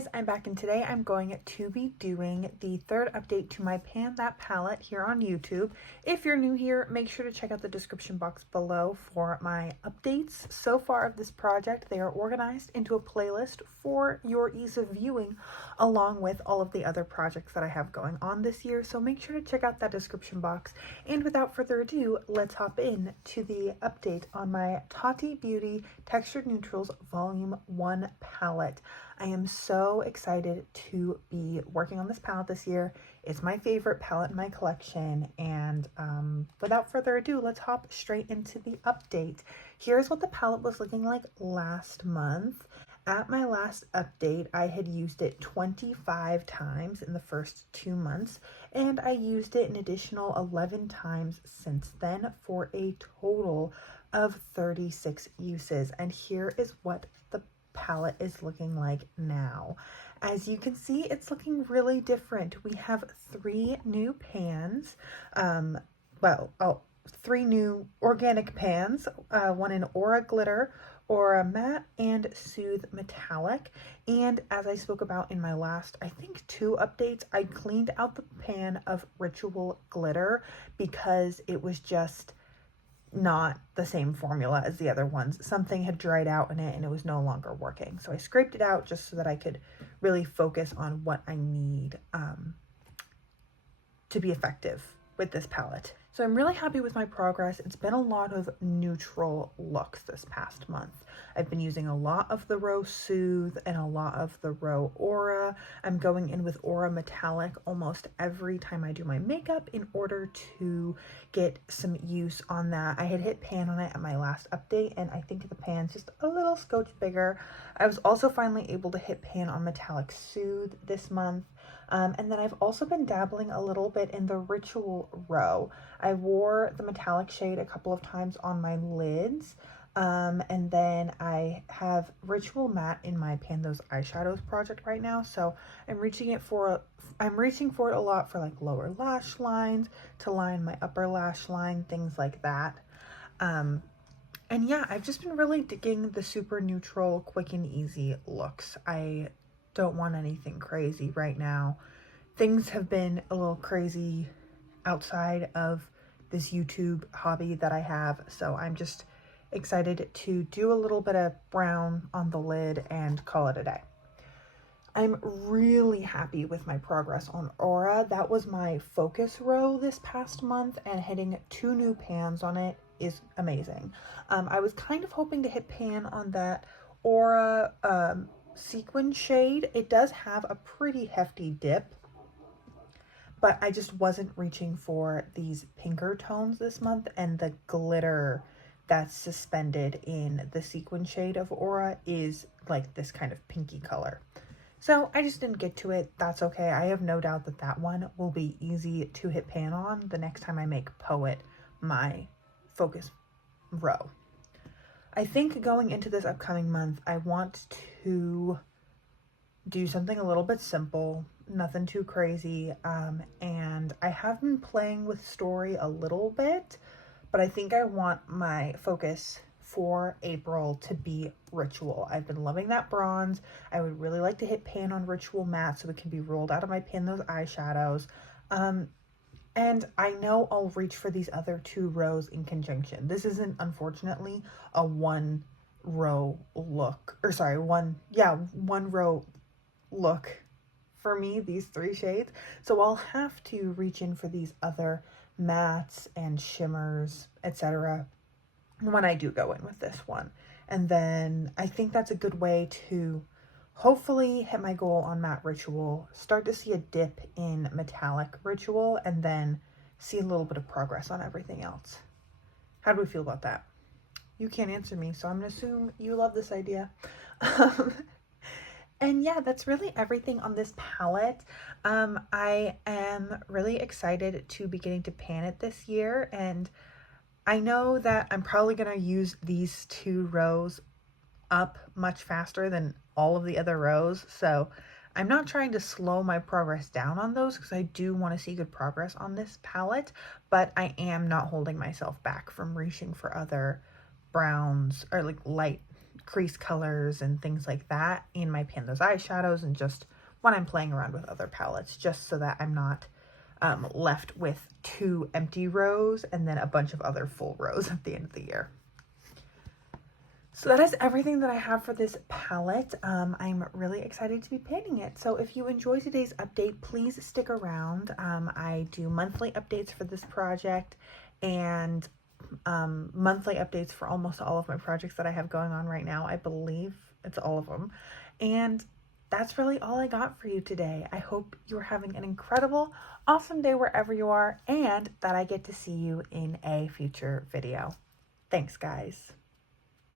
guys, I'm back, and today I'm going to be doing the third update to my Pan That palette here on YouTube. If you're new here, make sure to check out the description box below for my updates so far of this project. They are organized into a playlist for your ease of viewing, along with all of the other projects that I have going on this year, so make sure to check out that description box. And without further ado, let's hop in to the update on my Tati Beauty Textured Neutrals Volume 1 palette. I am so excited to be working on this palette this year. It's my favorite palette in my collection, and without further ado, let's hop straight into the update. Here's what the palette was looking like last month. At my last update, I had used it 25 times in the first 2 months, and I used it an additional 11 times since then for a total of 36 uses. And here is what the palette is looking like now. As you can see, it's looking really different. We have 3 new pans, 3 new organic pans, one in Aura Glitter, Aura Matte, and Soothe Metallic. And as I spoke about in my last, I think 2 updates, I cleaned out the pan of Ritual Glitter because it was just not the same formula as the other ones. Something had dried out in it and it was no longer working. So I scraped it out just so that I could really focus on what I need to be effective with this palette. So I'm really happy with my progress. It's been a lot of neutral looks this past month. I've been using a lot of the Row Soothe and a lot of the Row Aura. I'm going in with Aura Metallic almost every time I do my makeup in order to get some use on that. I had hit pan on it at my last update, and I think the pan's just a little scotch bigger. I was also finally able to hit pan on Metallic Soothe this month. And then I've also been dabbling a little bit in the Ritual Row. I wore the metallic shade a couple of times on my lids. And then I have Ritual Matte in my Pan Those Eyeshadows project right now. So I'm reaching for it a lot for like lower lash lines, to line my upper lash line, things like that. And yeah, I've just been really digging the super neutral, quick and easy looks. I don't want anything crazy right now. Things have been a little crazy outside of this YouTube hobby that I have, so I'm just excited to do a little bit of brown on the lid and call it a day. I'm really happy with my progress on Aura. That was my focus row this past month, and hitting 2 new pans on it is amazing. I was kind of hoping to hit pan on that Aura sequin shade. It does have a pretty hefty dip, but I just wasn't reaching for these pinker tones this month, and the glitter that's suspended in the sequin shade of Aura is like this kind of pinky color. So I just didn't get to it. That's okay. I have no doubt that that one will be easy to hit pan on the next time I make Poet my focus row. I think going into this upcoming month, I want to do something a little bit simple, nothing too crazy, and I have been playing with story a little bit, but I think I want my focus for April to be Ritual. I've been loving that bronze. I would really like to hit pan on Ritual Matte so it can be rolled out of my Pan Those Eyeshadows. And I know I'll reach for these other 2 rows in conjunction. This isn't, unfortunately, a one row look, or sorry, one row look for me, these 3 shades. So I'll have to reach in for these other mattes and shimmers, etc. when I do go in with this one. And then I think that's a good way to hopefully hit my goal on Matte Ritual, start to see a dip in Metallic Ritual, and then see a little bit of progress on everything else. How do we feel about that? You can't answer me, so I'm gonna assume you love this idea. And yeah, that's really everything on this palette. I am really excited to be getting to pan it this year, and I know that I'm probably gonna use these 2 rows up much faster than all of the other rows, so I'm not trying to slow my progress down on those because I do want to see good progress on this palette, but I am not holding myself back from reaching for other browns or like light crease colors and things like that in my Pan Those eyeshadows, and just when I'm playing around with other palettes, just so that I'm not left with 2 empty rows and then a bunch of other full rows at the end of the year. So that is everything that I have for this palette. I'm really excited to be painting it. So if you enjoyed today's update, please stick around. I do monthly updates for this project and monthly updates for almost all of my projects that I have going on right now. I believe it's all of them. And that's really all I got for you today. I hope you're having an incredible, awesome day wherever you are, and that I get to see you in a future video. Thanks, guys.